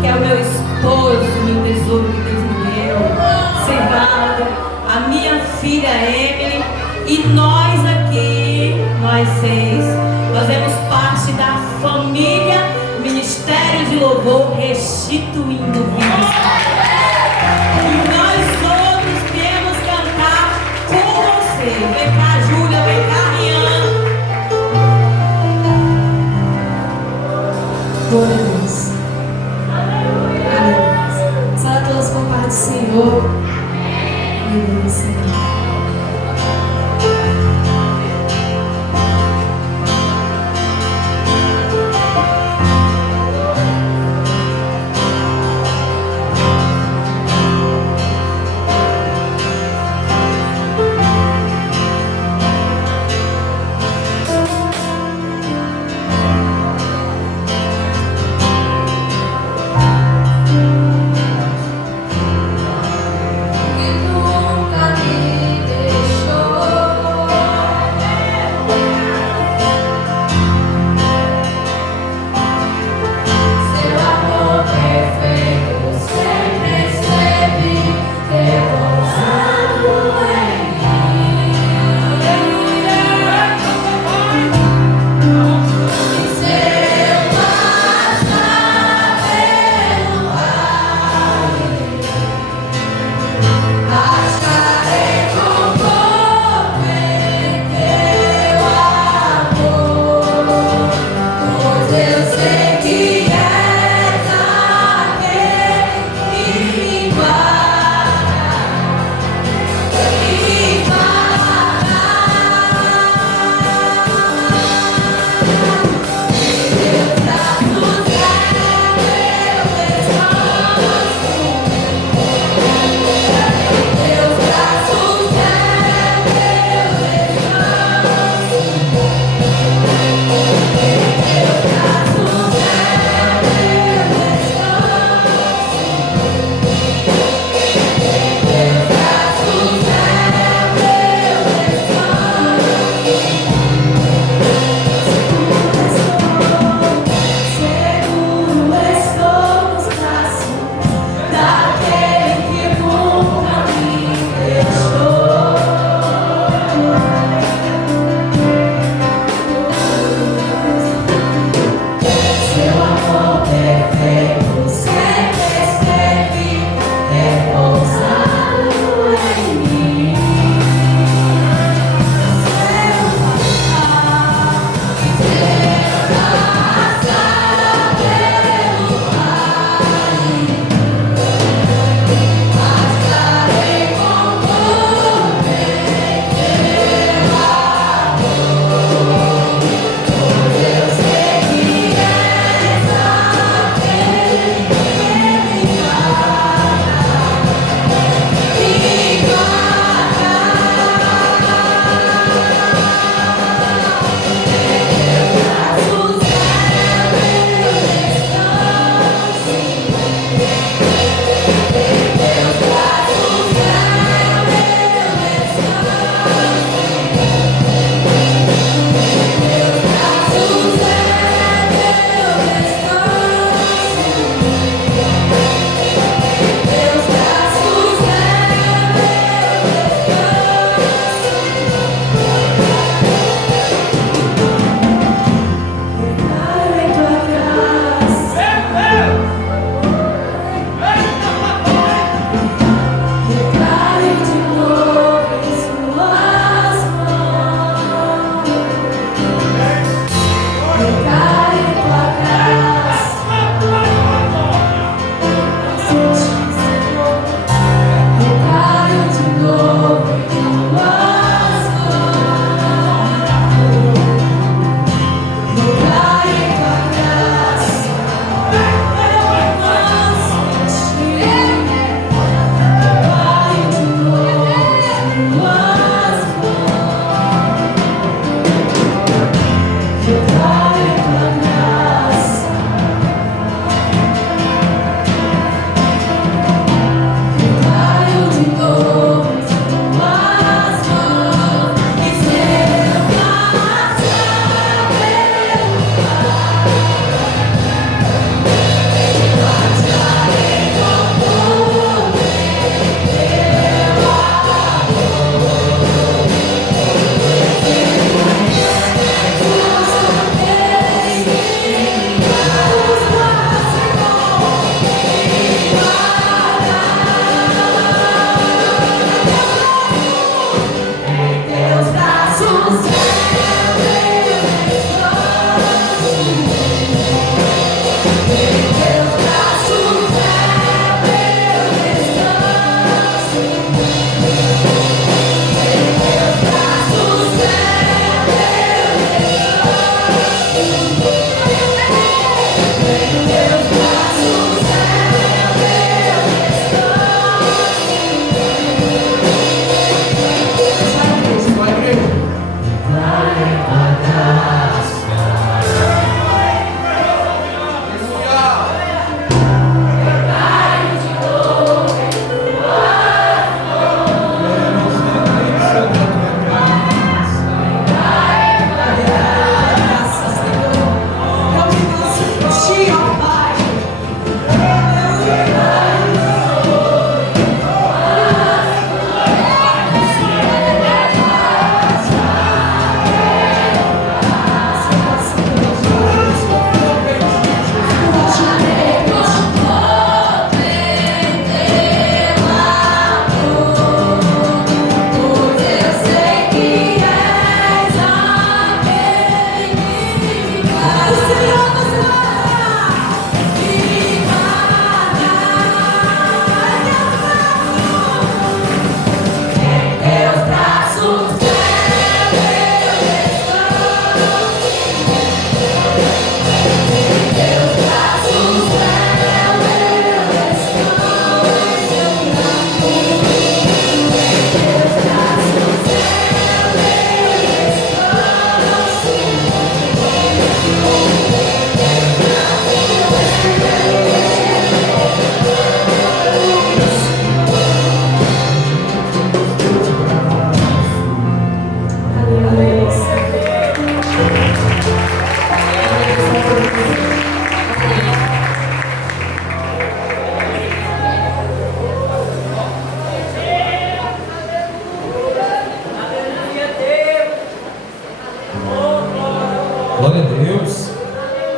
que é o meu esposo, meu tesouro que Deus me deu, Sevaldo, a minha filha Emily, e nós aqui, nós 6, fazemos parte da família Ministério de Louvor Restituindo Vidas. E nós todos viemos cantar com você. Vem cá, Júlia, vem cá, Rian. Glória a Deus. Aleluia. Salve a todos com a paz do Senhor. Aleluia, Senhor.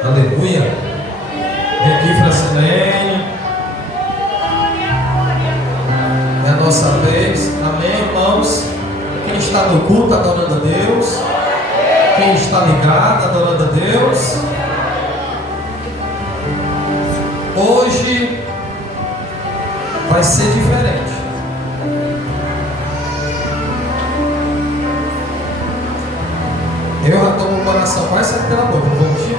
Aleluia. Vem aqui, Francilene. É a nossa vez. Amém, irmãos. Quem está no culto adorando a Deus. Quem está ligado adorando a Deus. Hoje vai ser diferente. Eu já estou com o coração quase saindo pela boca, não vou mentir.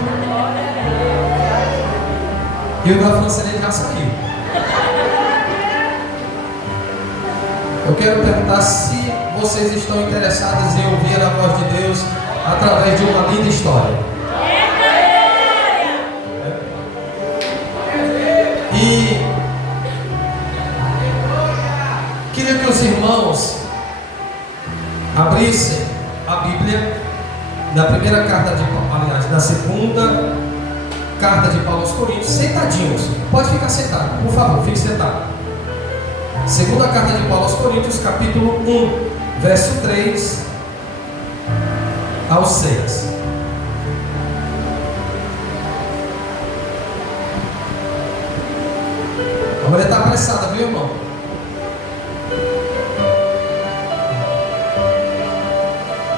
E o da Francilene já saiu. Eu quero perguntar se vocês estão interessados em ouvir a voz de Deus através de uma linda história. E queria que os irmãos abrissem a Bíblia na primeira carta de Paulo, aliás, na segunda carta de Paulo aos Coríntios, sentadinhos. Pode ficar sentado, por favor, fique sentado. Segunda carta de Paulo aos Coríntios, capítulo 1, verso 3 ao 6. A mulher está apressada, viu, irmão?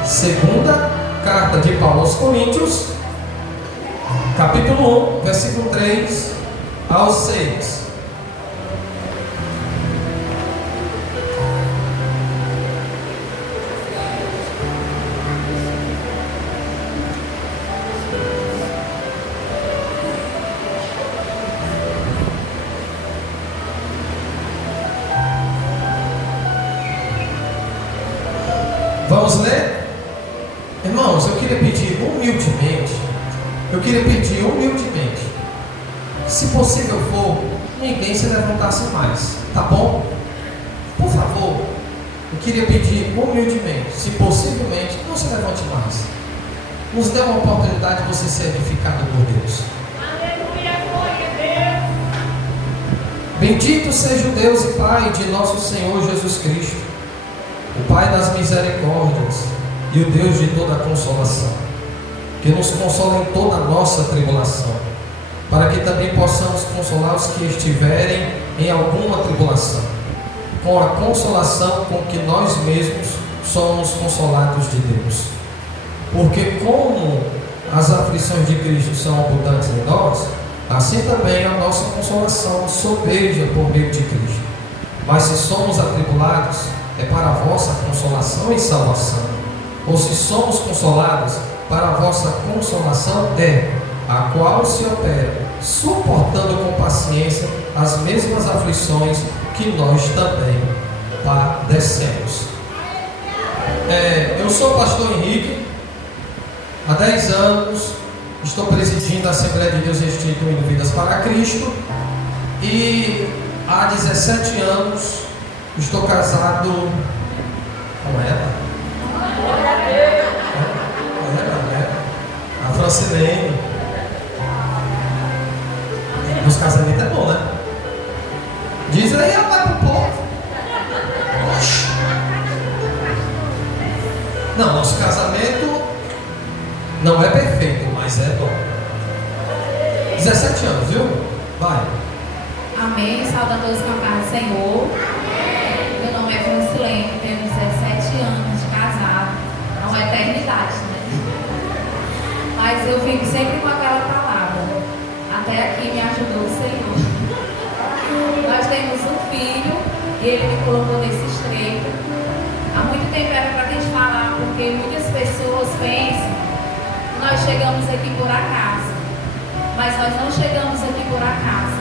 Segunda carta de Paulo aos Coríntios, capítulo 1, versículo 3 ao 6. Vamos ler? Irmãos, eu queria pedir humildemente, se possível for, ninguém se levantasse mais, tá bom? Por favor, eu queria pedir humildemente, se possivelmente, não se levante mais. Nos dê uma oportunidade de você ser edificado por Deus. Aleluia, glória a Deus. Bendito seja o Deus e Pai de nosso Senhor Jesus Cristo, o Pai das misericórdias e o Deus de toda a consolação, que nos consola em toda a nossa tribulação, para que também possamos consolar os que estiverem em alguma tribulação, com a consolação com que nós mesmos somos consolados de Deus. Porque como as aflições de Cristo são abundantes em nós, assim também a nossa consolação sobeja por meio de Cristo. Mas se somos atribulados, é para a vossa consolação e salvação. Ou se somos consolados, para a vossa consolação é, a qual se opera, suportando com paciência as mesmas aflições que nós também padecemos. Eu sou o pastor Henrique, há 10 anos estou presidindo a Assembleia de Deus Instituindo Vidas para Cristo, e há 17 anos estou casado com ela. A Francilene. Nos casamentos é bom, né? Diz aí, rapaz, pro povo. Oxi. Não, nosso casamento não é perfeito, mas é bom. 17 anos, viu? Vai. Amém. Saúde a todos com a paz do Senhor. Meu nome é Francilene, tenho 17 anos de casado. É uma eternidade, né? Mas eu fico sempre com aquela palavra. Até aqui me ajudou o Senhor. Nós temos um filho e ele me colocou nesse estreito. Há muito tempo era para a gente falar, porque muitas pessoas pensam que nós chegamos aqui por acaso. Mas nós não chegamos aqui por acaso.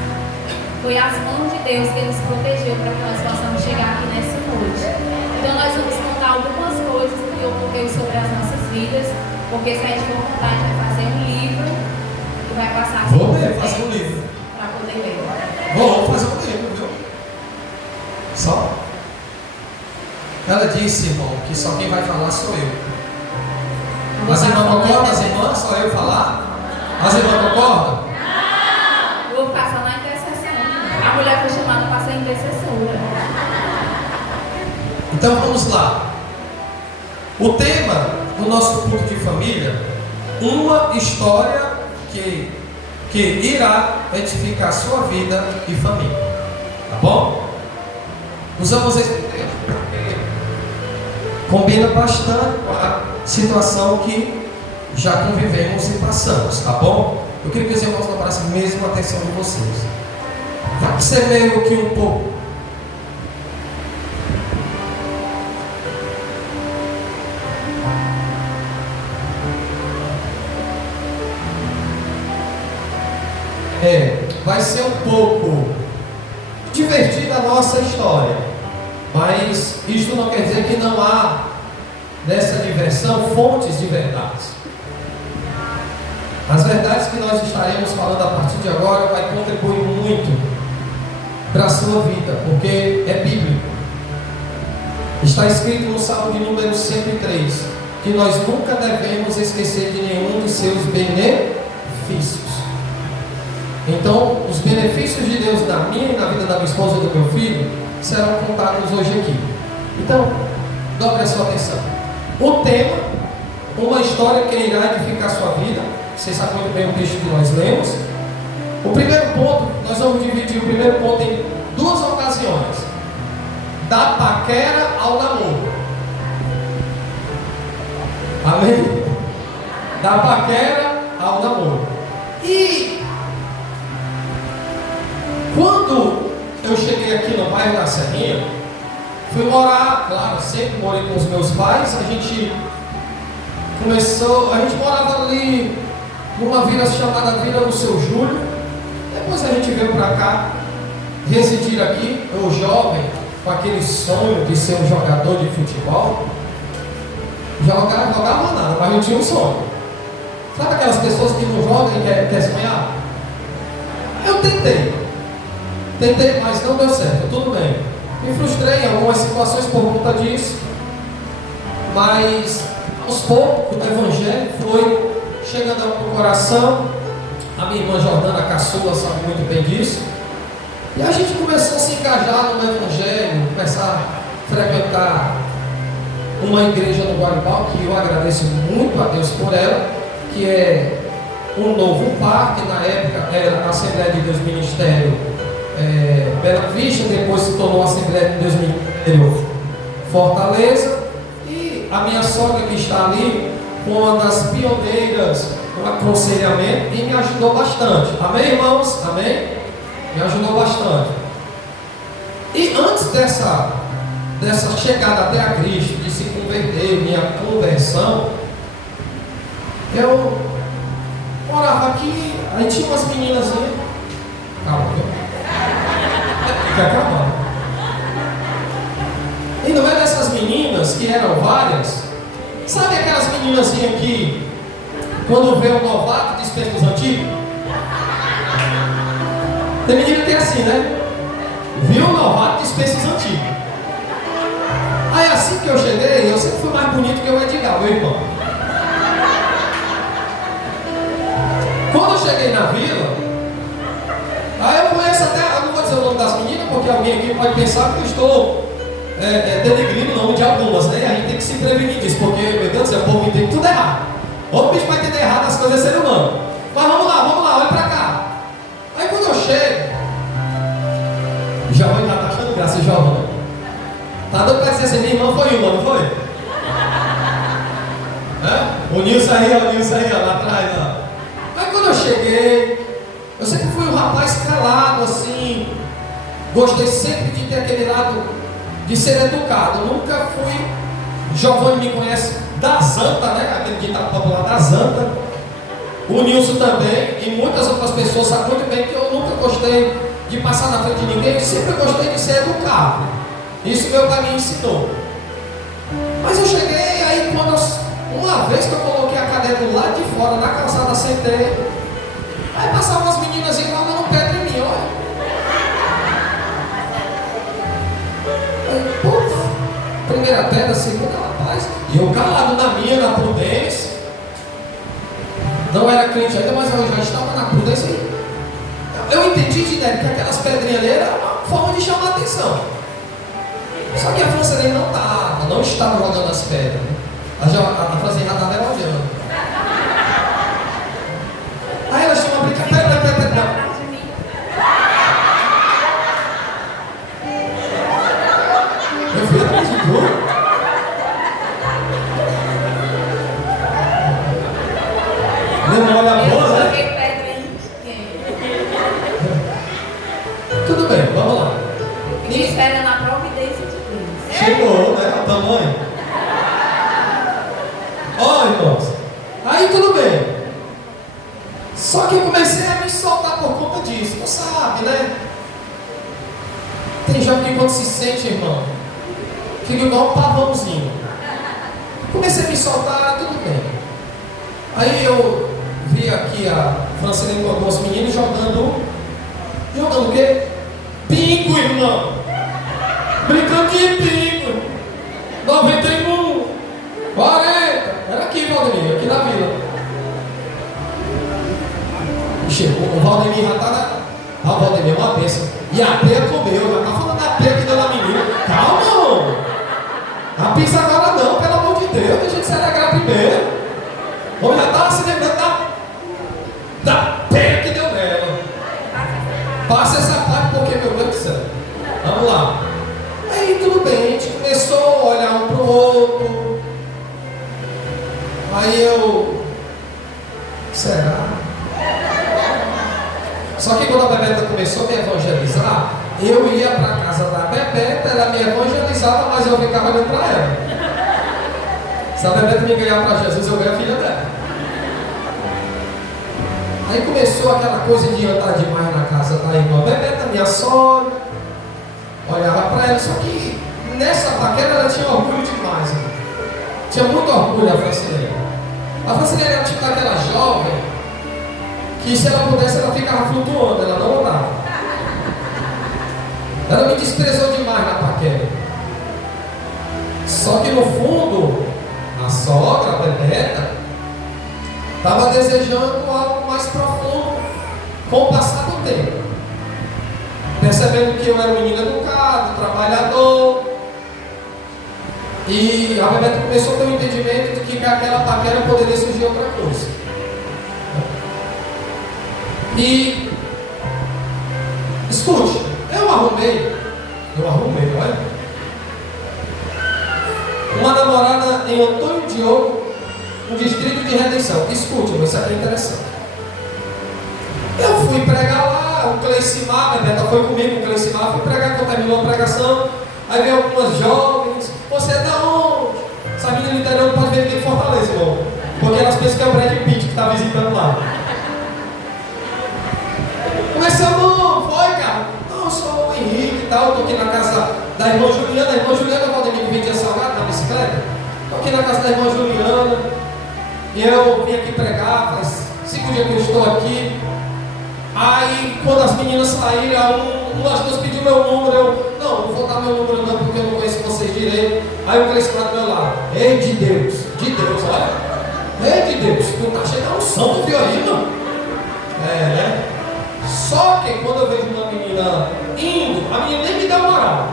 Foi as mãos de Deus que nos protegeu para que nós possamos chegar aqui nessa noite. Então nós vamos contar algumas coisas que ocorreu sobre as nossas vidas, porque se a gente for contar, a gente vai fazer um livro e vai passar. Vou mesmo fazer um livro. Para poder ler. Vou fazer um livro, viu? Só. Ela disse, irmão, que só quem vai falar sou eu. As irmãs concordam? As irmãs? Só eu falar? As irmãs concordam? Eu vou ficar só na intercessão. A mulher foi chamada para ser intercessora. Então vamos lá. O tema do nosso culto de família, uma história que irá edificar a sua vida e família. Tá bom? Usamos esse texto porque combina bastante com a situação que já convivemos e passamos, tá bom? Eu queria que os irmãos lembrassem mesmo a atenção de vocês. Pode ser meio que um pouco. Vai ser um pouco divertida a nossa história, mas isso não quer dizer que não há nessa diversão fontes de verdades. As verdades que nós estaremos falando a partir de agora vai contribuir muito para a sua vida, porque é bíblico. Está escrito no Salmo de número 103 que nós nunca devemos esquecer de nenhum de seus benefícios. Então, os benefícios de Deus na minha e na vida da minha esposa e do meu filho serão contados hoje aqui. Então, dobre a sua atenção. O tema, uma história que irá edificar a sua vida. Vocês sabem muito bem o texto que nós lemos. O primeiro ponto, nós vamos dividir o primeiro ponto em duas ocasiões: da paquera ao namoro. Amém? Da paquera ao namoro. E quando eu cheguei aqui no bairro da Serrinha, fui morar, claro, sempre morei com os meus pais. A gente morava ali numa vila chamada Vila do Seu Júlio. Depois a gente veio para cá, residir aqui, eu jovem, com aquele sonho de ser um jogador de futebol. Jogava nada, mas eu tinha um sonho. Sabe aquelas pessoas que não jogam e quer sonhar? Eu tentei, mas não deu certo, tudo bem. Me frustrei em algumas situações por conta disso, mas aos poucos o Evangelho foi chegando ao meu coração. A minha irmã Jordana, caçula, sabe muito bem disso. E a gente começou a se engajar no Evangelho, começar a frequentar uma igreja no Guaribal, que eu agradeço muito a Deus por ela, que é um novo parque. Na época era a Assembleia de Deus Ministério Bela Vista, depois se tornou a Assembleia de Deus Ministério Fortaleza. E a minha sogra, que está ali, uma das pioneiras no aconselhamento, e me ajudou bastante. Amém, irmãos? Amém? Me ajudou bastante. E antes dessa chegada até a Cristo, de se converter, minha conversão, eu morava aqui, aí tinha umas meninas ali. Calma, fica acabando. E no meio dessas meninas, que eram várias, sabe aquelas meninazinhas que, quando vê um novato, despeja os antigos? Tem menina que é assim, né? Viu o novato, despeja os antigos. Aí assim que eu cheguei, eu sempre fui mais bonito que o Edgar, meu irmão. Quando eu cheguei na vila, aí eu conheço até, eu não vou dizer o nome das meninas, porque alguém aqui pode pensar que eu estou denegrindo o nome de algumas, né? A gente tem que se prevenir disso, porque, meu Deus do céu, o povo entende tudo errado. Outro bicho vai entender errado as coisas é ser humano. Mas vamos lá, olha pra cá. Aí quando eu chego, já vai estar achando graça, Giovana. Tá doido pra dizer assim, minha irmã foi uma, não foi? O Nilson aí, ó, lá atrás, ó. Aí quando eu cheguei, eu sempre fui um rapaz calado, assim. Gostei sempre de ter aquele lado de ser educado. Eu nunca fui. Giovanni me conhece da Zanta, né? Aquele ditado popular da Zanta. O Nilson também. E muitas outras pessoas sabem muito bem que eu nunca gostei de passar na frente de ninguém. Eu sempre gostei de ser educado. Isso meu pai me ensinou. Mas eu cheguei, aí quando uma vez que eu coloquei a cadeira do lado de fora, na calçada, sentei. Aí passavam umas meninas e lá dando pedra em mim, olha. Aí, puf, primeira pedra, segunda, rapaz. E eu calado na minha, na prudência. Não era crente ainda, mas eu já estava na prudência. Eu entendi de ideia que aquelas pedrinhas ali eram uma forma de chamar a atenção. Só que a França não estava jogando as pedras. A França estava olhando. Aí espera na providência de Deus. Chegou, né? O tamanho. Ó, irmãos. Aí tudo bem. Só que eu comecei a me soltar por conta disso. Tu sabe, né? Tem jovem que quando se sente, irmão, fica igual um pavãozinho. Comecei a me soltar e tudo bem. Aí eu vi aqui a Francilene com alguns meninos jogando o quê? Bingo, irmão. Brincando de bingo. 91, 40. Era aqui, Valdemir, aqui na vila. Chegou, o Valdemir já tá na... Ah, o Valdemir é uma bênção. E a peia comeu, já tá falando da peia que deu na menina. Calma, irmão. A pizza agora não, pelo amor de Deus, deixa de se alegrar primeiro. O homem já estava se lembrando da peia que deu nela. Passa essa parte porque, meu Deus do céu. Vamos lá. Aí tudo bem, a gente começou a olhar um pro outro. Aí eu... Será? Só que quando a Bebeta começou a me evangelizar, eu ia para a casa da Bebeta, ela me evangelizava, mas eu ficava olhando para ela. Se a Bebeta me ganhar para Jesus, eu ganho a filha dela. Aí começou aquela coisa de andar demais na casa da irmã Bebeta, minha sogra. Olhava para ela, só que nessa paquera ela tinha orgulho demais. Né? Tinha muito orgulho a Francilene. A Francilene era tipo daquela jovem que se ela pudesse ela ficava flutuando, ela não andava. Ela me desprezou demais na paquera. Só que no fundo, a sogra, a Bebeta, estava desejando algo mais profundo com o passar do tempo. Percebendo que eu era um menino educado, trabalhador. E a Bebeta começou a ter um entendimento de que aquela paquera poderia surgir outra coisa. E escute, eu arrumei, olha, uma namorada em Antônio Diogo, no distrito de Redenção. Escute, isso aqui é interessante. Eu fui pregar lá, o Cleicimar, a Bebeta foi comigo, o Cleicimar, fui pregar, quando terminou a pregação, aí veio algumas jovens, você é da onde? Essa menina do interior não pode ver ninguém de Fortaleza, irmão, porque elas pensam que é o Brad Pitt que está visitando lá. Começamos, foi, cara. Não, eu sou o Henrique e tal. Estou aqui na casa da irmã Juliana. A irmã Juliana, Valdemir, que vendia salgado na bicicleta. Estou aqui na casa da irmã Juliana. E eu vim aqui pregar. Faz 5 dias que eu estou aqui. Aí, quando as meninas saíram, uma das duas pediu meu número. Eu, não vou dar meu número não, porque eu não conheço vocês direito. Aí o Cleiton do meu lado. Ei, de Deus, olha. Ei, de Deus, tu tá cheio da unção do violino. É, né? Só que quando eu vejo uma menina indo, a menina nem me deu moral.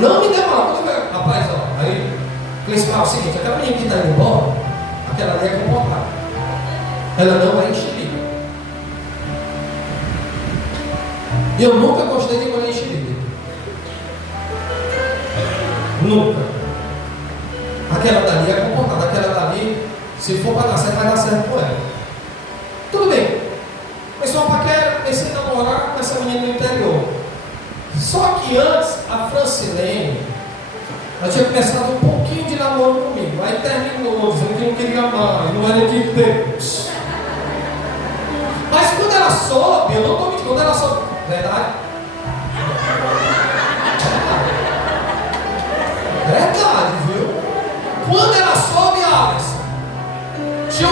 Não me deu moral. Quando eu vejo, rapaz, ó, aí o Cleiton fala o seguinte: aquela menina que está indo embora, aquela ali é comportada. Ela não é enxeriga. E eu nunca gostei de mulher enxeriga. Nunca. Aquela dali é comportada. Aquela dali, se for para dar certo, vai dar certo com ela. Tudo bem. Começou uma paquera, comecei a namorar com essa menina do interior. Só que antes, a Francilene, ela tinha começado um pouquinho de namoro comigo. Aí terminou, dizendo que não queria mais, não era de Deus. Mas quando ela soube, eu não estou mentindo, quando ela soube, verdade? Verdade, viu? Quando ela soube, Alisson, tinha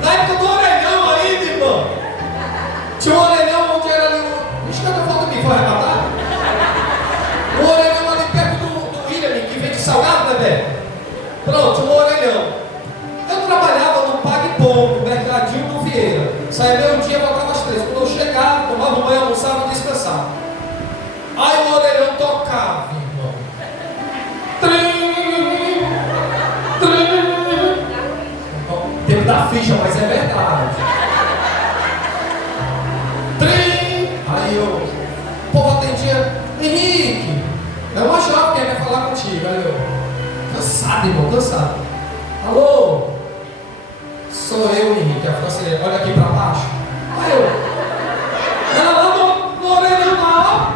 na época do orelhão ainda, irmão. Tinha um orelhão onde era ali o... Ixi, cadê a foto aqui? Foi arrebatado? O orelhão ali perto do William, que vende salgado, né, velho? Pronto, um orelhão. Eu trabalhava no Pague Pouco, no Mercadinho do Vieira. Saía meio-dia, voltava às 3. Quando eu chegava, tomava um banho, almoçava e descansava. Aí o orelhão tocava, irmão. Tempo da ficha, mas é verdade. Aí eu, o povo atendia, Henrique, é uma jovem que quer falar contigo. Aí eu, cansado, irmão, cansado. Alô, sou eu, Henrique, a Francilene, olha aqui pra baixo. Aí eu, ela lá no orelhão lá,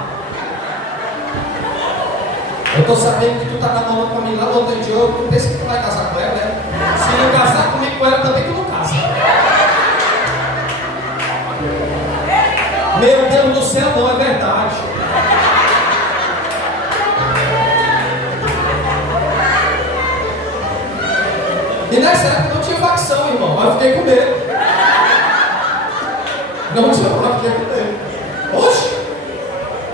tô sabendo que tu tá namorando com a menina lá no outro dia, tu pensa que tu vai casar com ela, né? Se não casar comigo com ela também, tu não casa. Meu Deus do céu, não é verdade. E nessa época não tinha facção, irmão. Mas eu fiquei com medo. Não tinha, eu fiquei com medo. Oxe!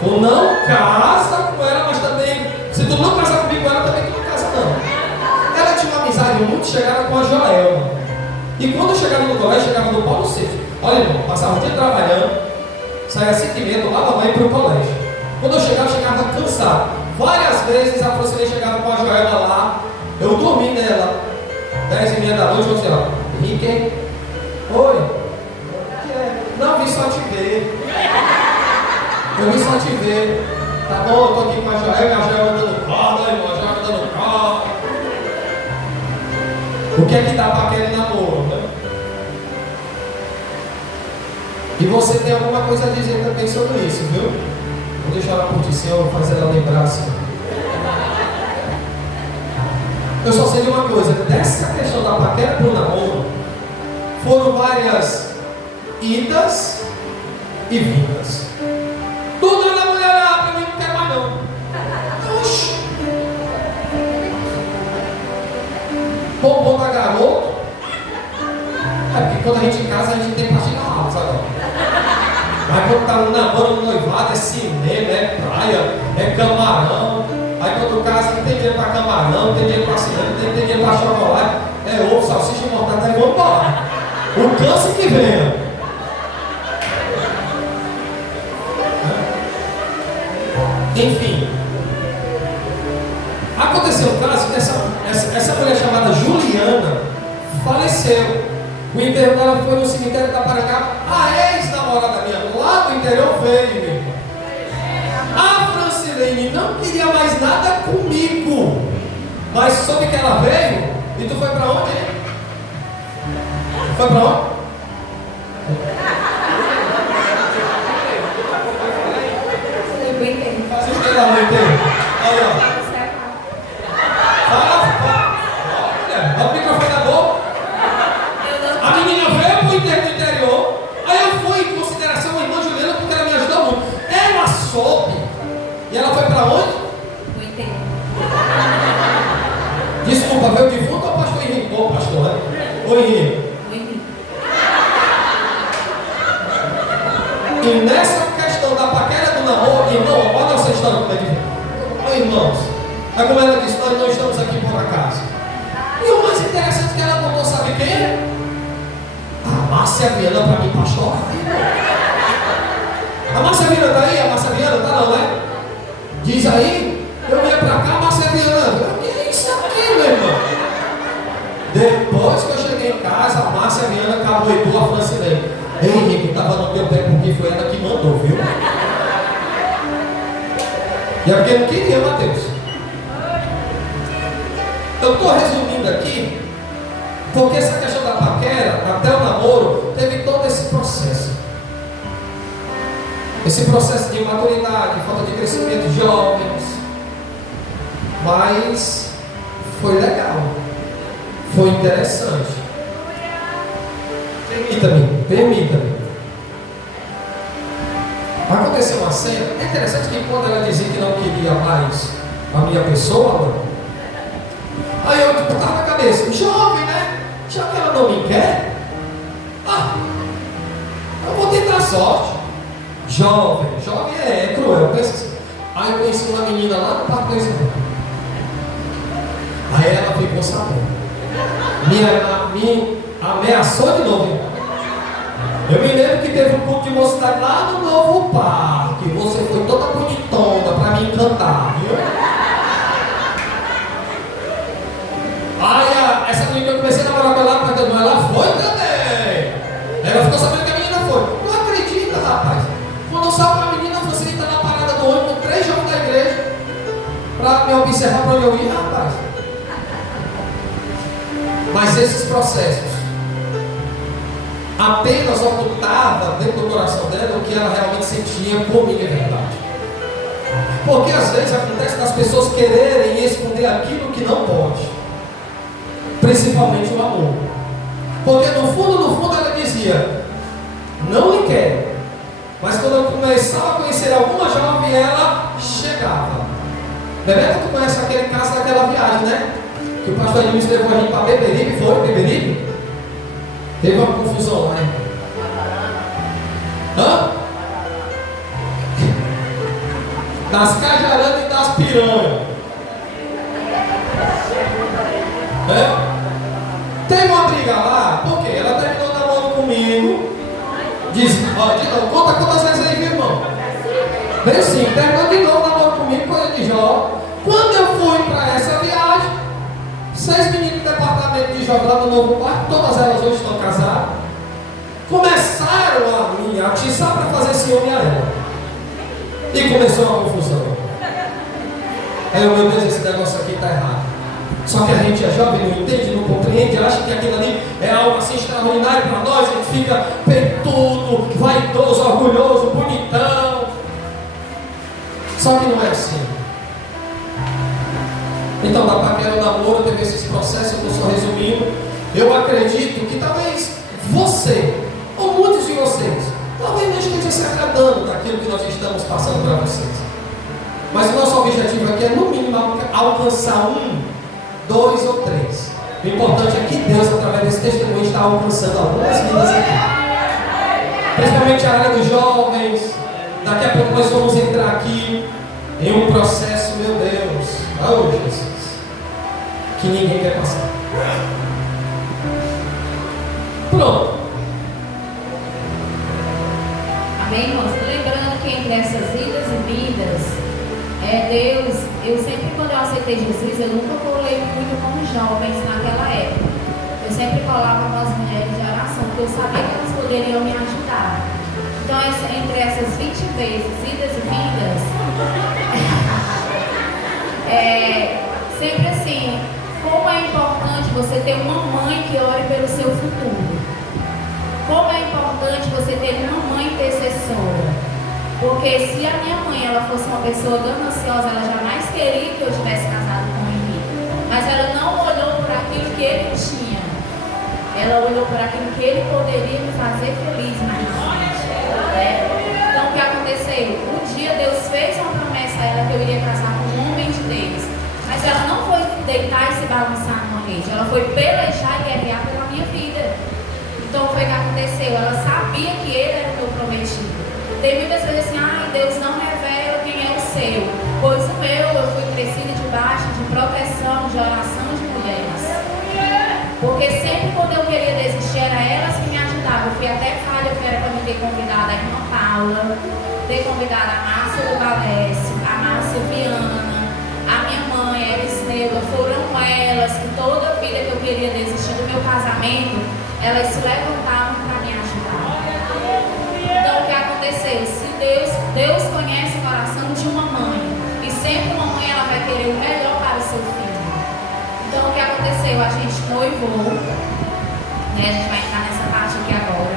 Tu não casa com ela, mas também, se tu não casar comigo com ela, também tu não casa não. Ela tinha uma amizade muito chegada com a Joelma. E quando eu chegava no colégio, chegava no Paulo VI. Olha, irmão, passava o dia trabalhando, saía às 5h30, tomava banho para o colégio. Quando eu chegava cansado. Várias vezes a Francine chegava com a Joelma lá, eu dormi nela. 10h30 da noite, eu disse, ó, Henrique, oi, o que é? Não, vim só te ver. Eu vim só te ver. Tá bom, eu tô aqui com a Joelma dando corda, irmão, a Joelma dando corda. O que é que dá para aquele namoro, né? E você tem alguma coisa a dizer também sobre isso, viu? Vou deixar ela por ti, Senhor, fazer ela lembrar assim. Eu só sei de uma coisa, dessa questão da paquera para o namoro, foram várias idas e vindas. Tudo na mulher lá, para mim não quer mais não. Oxi! Bombom da garoto. É porque quando a gente casa, a gente tem pastilha alta, sabe? Mas quando tá no namoro, no noivado, é cinema, é praia, é camarão. Aí quando casa, não tem dinheiro para camarão, não tem dinheiro para cinema, não tem dinheiro para chocolate. É ovo, salsicha e mortadela, e vamos embora. O câncer que venha. Enfim. Aconteceu um caso que essa mulher chamada Juliana faleceu. O enterro dela foi no cemitério da Paracá. A ex-namorada minha, lá do interior, veio, meu irmão. A Francilene não queria mais nada comigo. Mas soube que ela veio. E tu foi pra onde, hein? Foi pra onde? Assiste lá no enterro. Olha, ó. Fala. Olha o microfone da boca. A menina veio pro interior. Aí eu fui em consideração a irmã Juliana porque ela me ajudou muito. Ela soube. E ela foi pra onde? O enterro. Desculpa, veio de fundo ou o pastor Henrique? Ô, pastor, né? Ô, Henrique. E nessa questão da paquera do namoro, irmão, olha essa história como é que vem. Ô, irmãos, aí como ela disse, nós não estamos aqui por acaso. E o mais interessante que ela contou, sabe quem? A Márcia Viana para mim, pastor. A Márcia Viana tá aí? A Márcia Viana tá não, né? Diz aí, eu ia pra cá, a Márcia Viana. O que é isso aqui, meu irmão? Depois que eu cheguei em casa, a Márcia Viana caboitou a Francilene. Ei, Henrique, estava no teu pé porque foi ela que mandou, viu? E é porque não queria, Mateus. Eu estou resumindo aqui, porque essa questão da paquera, até o namoro, teve todo esse processo. Esse processo de maturidade, falta de crescimento de jovens. Mas foi legal. Foi interessante. Permita-me. Aconteceu uma cena. É interessante que quando ela dizia que não queria mais a minha pessoa, aí eu estava na cabeça, jovem, né? Já que ela não me quer, eu vou tentar sorte. Jovem é cruel, pensa assim. Aí eu conheci uma menina lá no Parque do Exército. Aí ela ficou sabendo. Me ameaçou de novo. Eu me lembro que teve um culto de mocidade lá no Novo Parque. Você foi toda bonitona para me encantar, viu? Aí essa menina eu comecei a namorar com ela, mas ela foi também. Ela ficou sabendo que a menina foi. Não acredita, rapaz. Quando eu saio com a menina, você está na parada do ônibus com 3 jovens da igreja para me observar para onde eu ia, rapaz. Mas esses processos apenas ocultava dentro do coração dela o que ela realmente sentia por mim, é verdade. Porque às vezes acontece das pessoas quererem esconder aquilo que não pode, principalmente o amor. Porque no fundo ela dizia: não lhe quero. Mas quando eu começava a conhecer alguma jovem, ela chegava. Bebeto, tu conhece aquele caso daquela viagem, né? Que o pastor Edmilson levou a gente para Beberibe, foi? Beberibe? Teve uma confusão lá, né? Hã? Das cajarandas e das piranhas. Teve uma briga lá, porque ela terminou namorando comigo. Diz, ó, de novo, conta quantas vezes aí, meu irmão? Bem sim, terminou de novo namorando comigo, coisa de Jó. Quando eu fui para essa viagem, 6 meninos do departamento de Jó lá do Novo Parque, todas elas hoje estão casadas, começaram a me atiçar para fazer ciúme a ela. E começou uma confusão. Aí eu, meu Deus, esse negócio aqui está errado. Só que a gente é jovem, não entende, não compreende, acha que aquilo ali é algo assim extraordinário para nós. A gente fica peitudo, vaidoso, orgulhoso, bonitão. Só que não é assim. Então, da paquera, o namoro, teve esses processos, eu estou só resumindo. Eu acredito que talvez você, ou muitos de vocês, talvez não esteja se agradando daquilo que nós estamos passando para vocês. Mas o nosso objetivo aqui é, no mínimo, alcançar 1, 2 ou 3. O importante é que Deus, através desse testemunho, está alcançando algumas vidas aqui. Principalmente a área dos jovens. Daqui a pouco nós vamos entrar aqui em um processo, meu Deus, oh Jesus, que ninguém quer passar. Pronto. Amém, irmãos? Lembrando que entre essas idas e vindas, Deus, eu sempre, quando eu aceitei Jesus, eu nunca colei muito com os jovens naquela época. Eu sempre colava com as mulheres de oração, porque eu sabia que elas poderiam me ajudar. Então, entre essas 20 vezes, idas e vindas, sempre assim, como é importante você ter uma mãe que ore pelo seu futuro. Como é importante você ter uma mãe intercessora. Porque se a minha mãe ela fosse uma pessoa gananciosa, ela jamais queria que eu tivesse casado com o Henrique. Mas ela não olhou por aquilo que ele tinha. Ela olhou por aquilo que ele poderia me fazer feliz na minha frente. Então o que aconteceu? Um dia Deus fez uma promessa a ela que eu iria casar com um homem de Deus. Mas ela não foi deitar e se balançar numa rede. Ela foi pelejar e guerrear pela minha vida. Então foi o que aconteceu. Ela sabia que ele era o meu prometido. Tem muitas vezes assim, Deus não revela quem é o seu. Pois o meu, eu fui crescida debaixo de proteção, de oração de mulheres. Porque sempre quando eu queria desistir, era elas que me ajudavam. Eu fui até falha, que era para me ter convidado a irmã Paula, ter convidado a Márcia do Valécio, a Márcia Viana, a minha mãe, a Elisneula. Foram elas que toda a vida que eu queria desistir do meu casamento, elas se levantavam para me ajudar. Então o que aconteceu? Se Deus conhece o coração de uma mãe, e sempre uma mãe ela vai querer o melhor para o seu filho. Então o que aconteceu? A gente noivou, né? A gente vai entrar nessa parte aqui agora.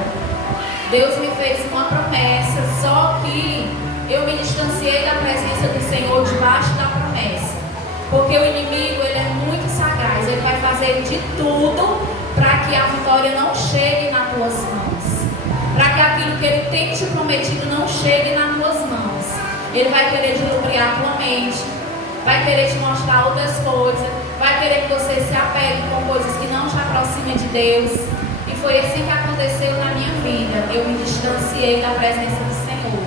Deus me fez uma promessa, só que eu me distanciei da presença do Senhor debaixo da promessa. Porque o inimigo ele é muito sagaz, ele vai fazer de tudo para que a vitória não chegue nas tuas mãos. Para que aquilo que ele tem te prometido não chegue nas tuas mãos. Ele vai querer deslumbrar a tua mente, vai querer te mostrar outras coisas, vai querer que você se apegue com coisas que não te aproximem de Deus. E foi assim que aconteceu na minha vida. Eu me distanciei da presença do Senhor.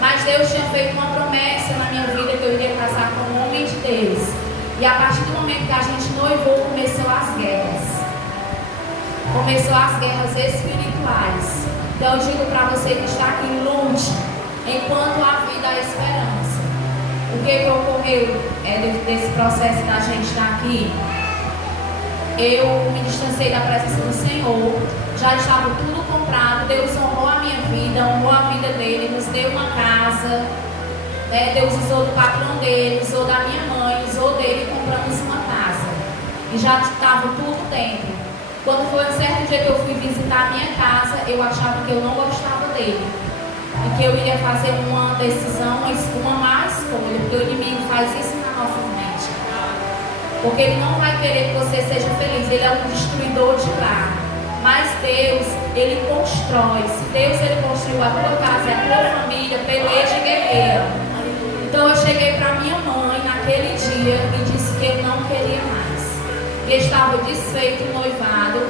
Mas Deus tinha feito uma promessa na minha vida que eu iria casar com um homem de Deus. E a partir do momento que a gente noivou, começou as guerras. Começou as guerras espirituais. Então eu digo para você que está aqui, lute enquanto há vida há esperança. O que ocorreu desse processo da gente estar aqui? Eu me distanciei da presença do Senhor, já estava tudo comprado. Deus honrou a minha vida, honrou a vida dele, nos deu uma casa, Deus usou do patrão dele, usou da minha mãe, usou dele e compramos uma casa. E já estava tudo dentro. Quando foi um certo dia que eu fui visitar a minha casa, eu achava que eu não gostava dele. E que eu iria fazer uma decisão, uma mais escolha, porque o inimigo faz isso na nossa mente. Porque ele não vai querer que você seja feliz, ele é um destruidor de lar. Mas Deus, ele constrói. Se Deus ele construiu a tua casa e a tua família, peleja e guerreira. Então eu cheguei para minha mãe naquele dia e disse que eu não queria mais. Que estava desfeito o noivado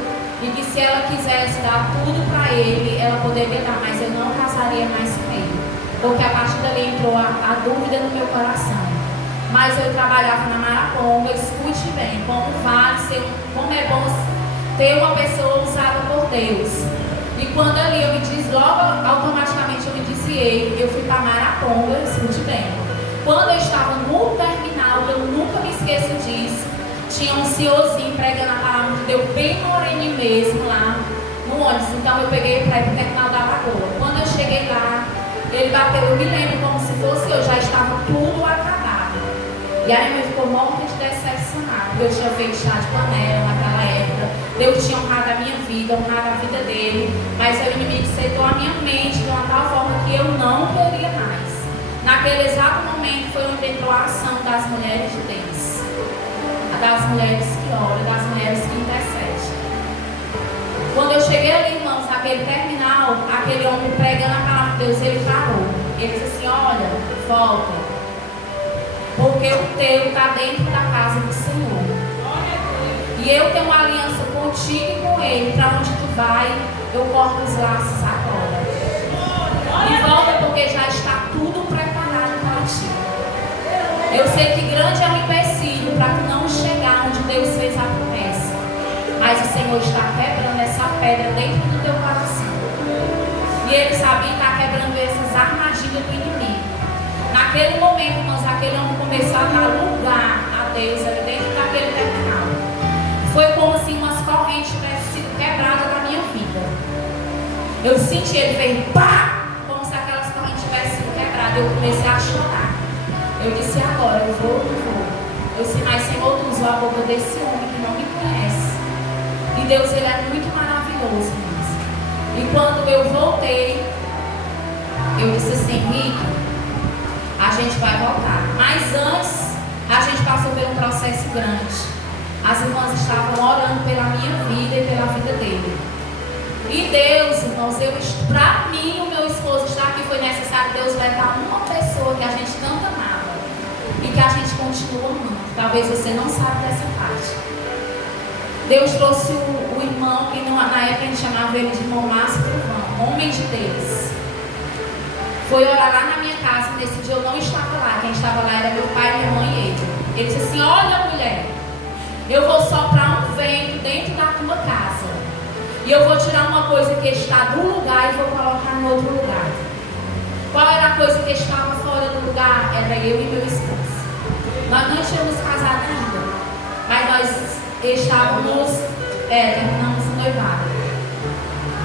e que se ela quisesse dar tudo para ele, ela poderia dar, mas eu não casaria mais com ele. Porque a partir dali entrou a dúvida no meu coração. Mas eu trabalhava na Maraponga, escute bem, como é bom ter uma pessoa usada por Deus. E quando ali eu me disse, logo automaticamente eu me desviei, eu fui para Maraponga, escute bem. Quando eu estava no terminal, eu nunca me esqueço disso, tinha um senhorzinho pregando a palavra de Deus, bem moreninho mesmo lá no ônibus. Então eu peguei para ir para o terminal da Lagoa. Quando eu cheguei lá, ele bateu, eu me lembro como se fosse eu, já estava tudo acabado. E a minha mãe ficou morta de decepcionar, porque eu tinha feito chá de panela naquela época. Deus tinha honrado a minha vida, honrado a vida dele, mas o inimigo setou a minha mente de uma tal forma que eu não queria mais. Naquele exato momento foi onde entrou a ação das mulheres de Deus, das mulheres que oram, das mulheres que intercedem. Quando eu cheguei ali, irmãos, naquele terminal, aquele homem pregando a palavra de Deus, ele parou. Ele disse assim: olha, volta, porque o teu está dentro da casa do Senhor. E eu tenho uma aliança contigo e com ele. Para onde tu vai, eu corto os laços agora. E volta, porque já está tudo preparado para ti. Eu sei que grande é o empecilho para tu não chegar onde Deus fez a promessa. Mas o Senhor está quebrando essa pedra dentro do teu coração. E ele sabia estar quebrando essas armadilhas do inimigo. Naquele momento, irmãos, aquele homem começou a dar lugar a Deus ali dentro daquele terminal. Foi como se umas correntes tivessem sido quebradas na minha vida. Eu senti ele fez pá! Como se aquelas correntes tivessem sido quebradas. Eu comecei a chorar. Eu disse: agora eu vou. Eu disse: mas Senhor, tu usou a boca desse homem que não me conhece. E Deus, ele é muito maravilhoso, irmãos. E quando eu voltei, eu disse assim: Rick, a gente vai voltar. Mas antes, a gente passou por um processo grande. As irmãs estavam orando pela minha vida e pela vida dele. E Deus, irmãos, para mim, o meu esposo estar aqui, foi necessário Deus levar uma pessoa que a gente tanto amava e que a gente continua amando. Talvez você não saiba dessa parte. Deus trouxe o irmão, que na época a gente chamava ele de irmão Márcio Truvão, homem de Deus. Foi orar lá na minha casa. Nesse dia eu não estava lá. Quem estava lá era meu pai, minha mãe e ele. Ele disse assim: olha, mulher, eu vou soprar um vento dentro da tua casa. E eu vou tirar uma coisa que está do lugar e vou colocar no outro lugar. Qual era a coisa que estava fora do lugar? Era eu e meu esposo. Nós não tínhamos casado ainda, mas nós estávamos, terminamos o noivado.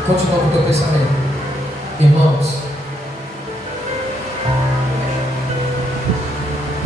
Continua com o teu pensamento. Irmãos,